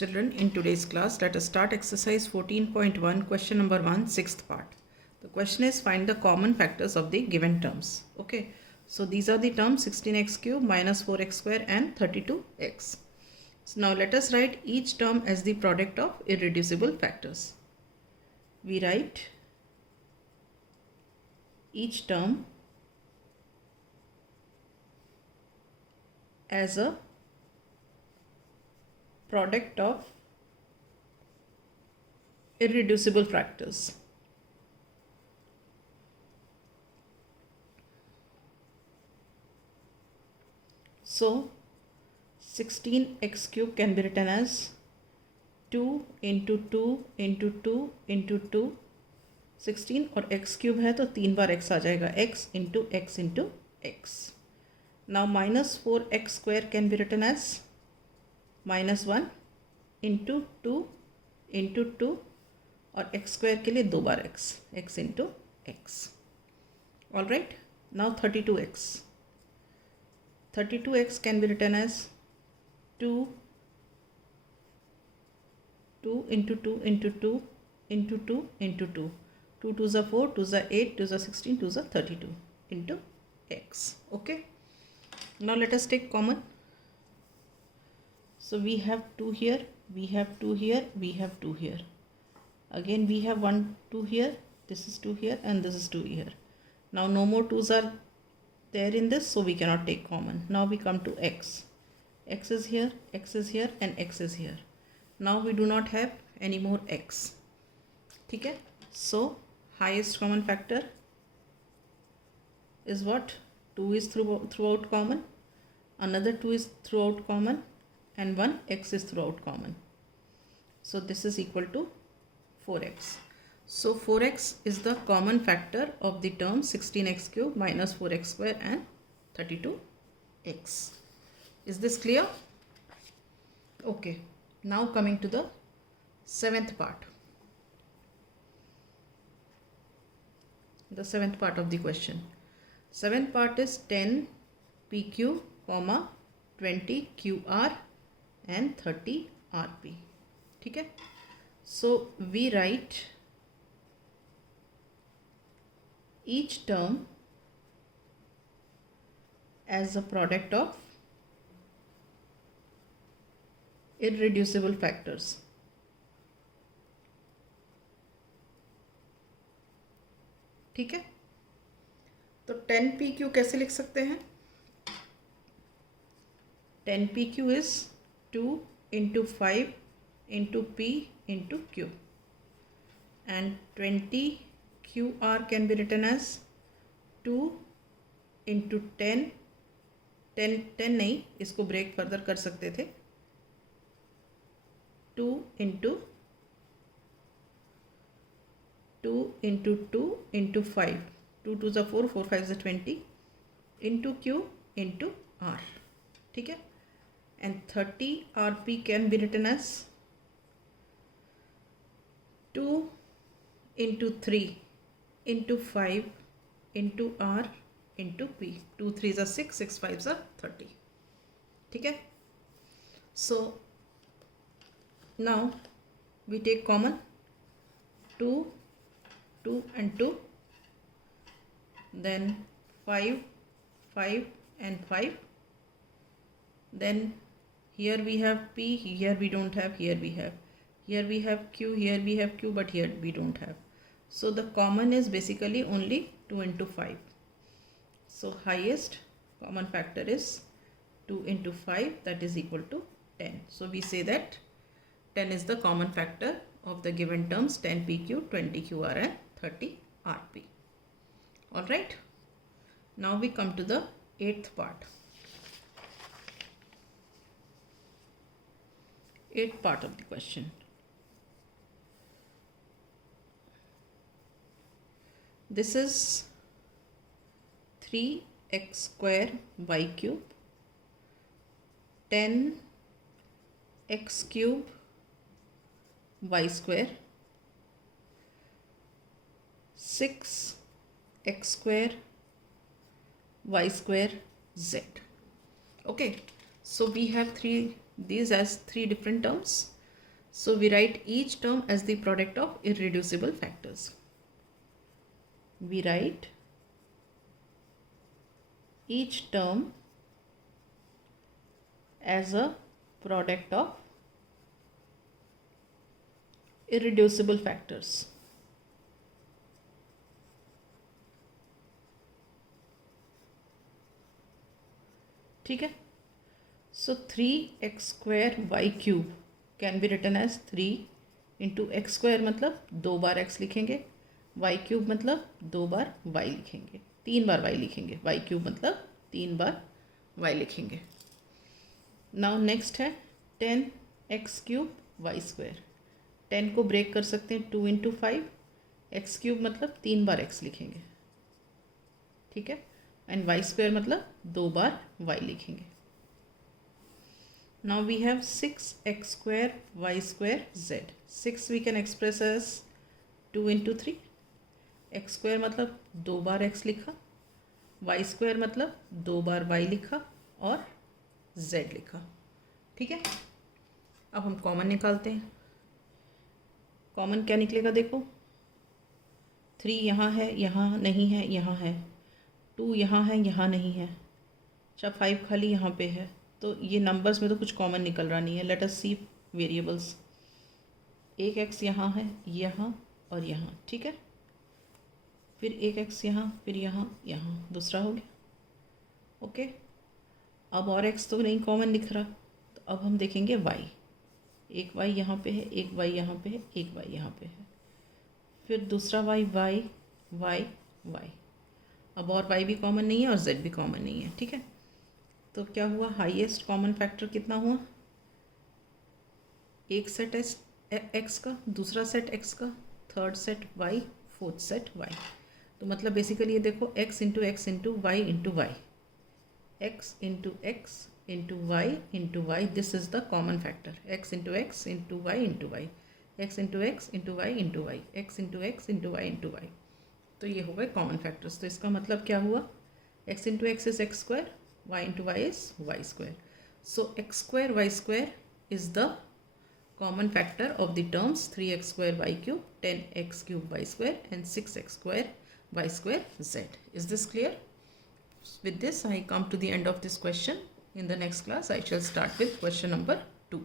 Children, in today's class, let us start exercise 14.1, question number 1, sixth part. The question is find the common factors of the given terms. Okay, so these are the terms 16x cube minus 4x square and 32x. So now let us write each term as the product of irreducible factors. We write each term as a product of irreducible factors. So 16x cube can be written as 2 into 2 into 2 into 2 16 और x cube है तो 3 बार x आ जाएगा x into x into x. Now minus 4x square can be written as minus 1 into 2 into 2 और x square के लिए 2 बार x into x. Alright, now 32x. 32x can be written as 2 into 2 into 2 into 2 into 2. 2 2s are 4, 2s are 8, 2s are 16, 2s are 32 into x. Okay. Now let us take common. So we have 2 here, we have 2 here, we have 2 here. Again we have 1, 2 here, this is 2 here and this is 2 here. Now no more 2s are there in this, so we cannot take common. Now we come to x. X is here and x is here. Now we do not have any more x. Okay? So highest common factor is what? 2 is throughout common, another 2 is throughout common and 1 x is throughout common. So this is equal to 4x. So 4x is the common factor of the term 16x cube minus 4x square and 32x. Is this clear? Okay. Now coming to the seventh part. The seventh part of the question. Seventh part is 10 PQ, 20 QR and 30 RP. Okay? So we write each term as a product of irreducible factors. ठीक है, तो 10pq कैसे लिख सकते हैं? 10pq is 2 into 5 into p into q and 20qr can be written as 2 into 10 नहीं, इसको break further कर सकते थे, 2 into 2 into 2 into 5, 2 2s are 4, 4 5s are 20 into q into r. ठीक है, and 30 rp can be written as 2 into 3 into 5 into r into p. 2 3s are 6, 6 5s are 30. ठीक है, so now we take common 2 and 2, then 5 and 5, then here we have p, here we don't have, here we have q, here we have q, but here we don't have. So the common is basically only 2 into 5. So highest common factor is 2 into 5, that is equal to 10. So we say that 10 is the common factor of the given terms 10 PQ, 20 QR and 30 RP. Alright. Now we come to the 8th part. 8th part of the question. This is 3x square y cube, 10x cube y square, 6x square y square z. Okay, so we have these as three different terms. So we write each term as the product of irreducible factors. We write each term as a product of irreducible factors. ठीक है. So 3x² y cube can be written as 3 into x square मतलब 2 बार x लिखेंगे, y cube मतलब 2 बार y लिखेंगे, 3 बार y लिखेंगे, y cube मतलब 3 बार y लिखेंगे. Now next है 10x³ y square. 10 को ब्रेक कर सकते हैं 2 into 5, x³ मतलब 3 बार x लिखेंगे. ठीक है. एंड y square मतलब 2 बार y लिखेंगे. Now we have 6x² y square z. 6 we can express as 2 into 3. x square मतलब 2 बार x लिखा, y square मतलब 2 बार y लिखा और z लिखा. ठीक है. अब हम कॉमन निकालते हैं. कॉमन क्या निकलेगा देखो. 3 यहाँ है, यहाँ नहीं है, यहाँ है. 2 यहाँ है, यहाँ नहीं है. अच्छा 5 खाली यहाँ पे है. तो ये नंबर्स में तो कुछ कॉमन निकल रहा नहीं है. लेट अस सी वेरिएबल्स. एक x यहाँ है, यहाँ और यहाँ. ठीक है. फिर एक x यहाँ, फिर यहाँ, यहाँ. दूसरा हो गया. ओके. अब और x तो नहीं कॉमन दिख रहा, तो अब हम देखेंगे y. एक y यहाँ पे है, एक y यहाँ पे है, एक y यहाँ पे है. फिर दूसरा y, y, y, y. अब और y भी कॉमन नहीं है और z भी कॉमन नहीं है. ठीक है. तो क्या हुआ, हाईएस्ट कॉमन फैक्टर कितना हुआ. एक सेट x का, दूसरा सेट x का, third set y, fourth set y. तो मतलब बेसिकली ये देखो x into x into y into y, x into x into y into y. This is the common factor. x into x into y into y, x into x into y into y, x into x into y into y. तो ये हो गए common factors. तो इसका मतलब क्या हुआ, x into x is x square, y into y is y square. So x square y square is the common factor of the terms 3x square y cube, 10x cube y square and 6x square y square z. Is this clear? With this I come to the end of this question. In the next class I shall start with question number 2.